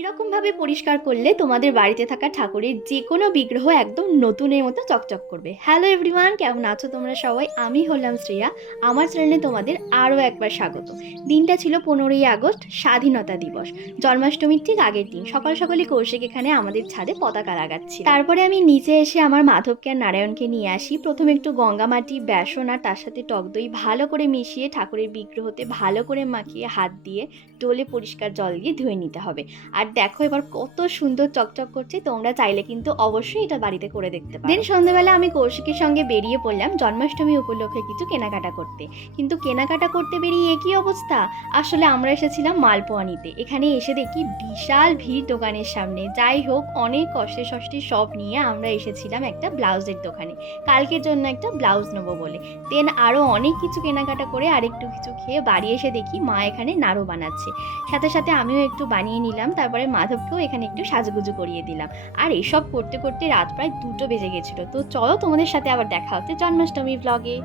এইরকমভাবে পরিষ্কার করলে তোমাদের বাড়িতে থাকা ঠাকুরের যে কোনো বিগ্রহ একদম নতুনের মতো চকচক করবে। হ্যালো এভরিওয়ান কেমন আছো তোমরা সবাই? আমি হলাম শ্রেয়া। আমার চ্যানেলে তোমাদের আরও একবার স্বাগত। দিনটা ছিল পনেরোই আগস্ট, স্বাধীনতা দিবস। জন্মাষ্টমীর ঠিক আগের দিন। সকাল সকালে কৌশিক এখানে আমাদের ছাদে পতাকা লাগাচ্ছি। তারপরে আমি নিচে এসে আমার মাধবকে আর নারায়ণকে নিয়ে আসি। প্রথমে একটু গঙ্গা মাটি, বেসন আর তার সাথে টক দই ভালো করে মিশিয়ে ঠাকুরের বিগ্রহতে ভালো করে মাখিয়ে হাত দিয়ে ডোলে পরিষ্কার জল দিয়ে ধুয়ে নিতে হবে। আর দেখো এবার কত সুন্দর চকচক করছে, তোমরা চাইলে কিন্তু অবশ্যই এটা বাড়িতে করে দেখতে পারো। দেন সন্ধ্যাবেলা আমি কৌশিকের সঙ্গে বেরিয়ে পড়লাম জন্মাষ্টমী উপলক্ষে কিছু কেনাকাটা করতে। কিন্তু কেনাকাটা করতে বেরিয়ে একই অবস্থা? আসলে আমরা এসেছিলাম মালপোয়া নিতে এখানে এসে দেখি বিশাল ভিড় দোকানের সামনে। যাই হোক, অনেক কষ্টে সষ্টে সব নিয়ে আমরা এসেছিলাম একটা ব্লাউজের দোকানে। কালকের জন্য একটা ব্লাউজ নেব বলে। দেন আরও অনেক কিছু কেনাকাটা করে আরেকটু কিছু খেয়ে বাড়ি এসে দেখি মা এখানে নাড়ু বানাচ্ছে। সাথে সাথে আমিও একটু বানিয়ে নিলাম তারপরে মাধবকেও এখানে একটু সাজুগুজু করিয়ে দিলাম। আর এসব করতে করতে রাত প্রায় দুটো বেজে গেছিল। তো চলো তোমাদের সাথে আবার দেখা হচ্ছে জন্মাষ্টমী ব্লগে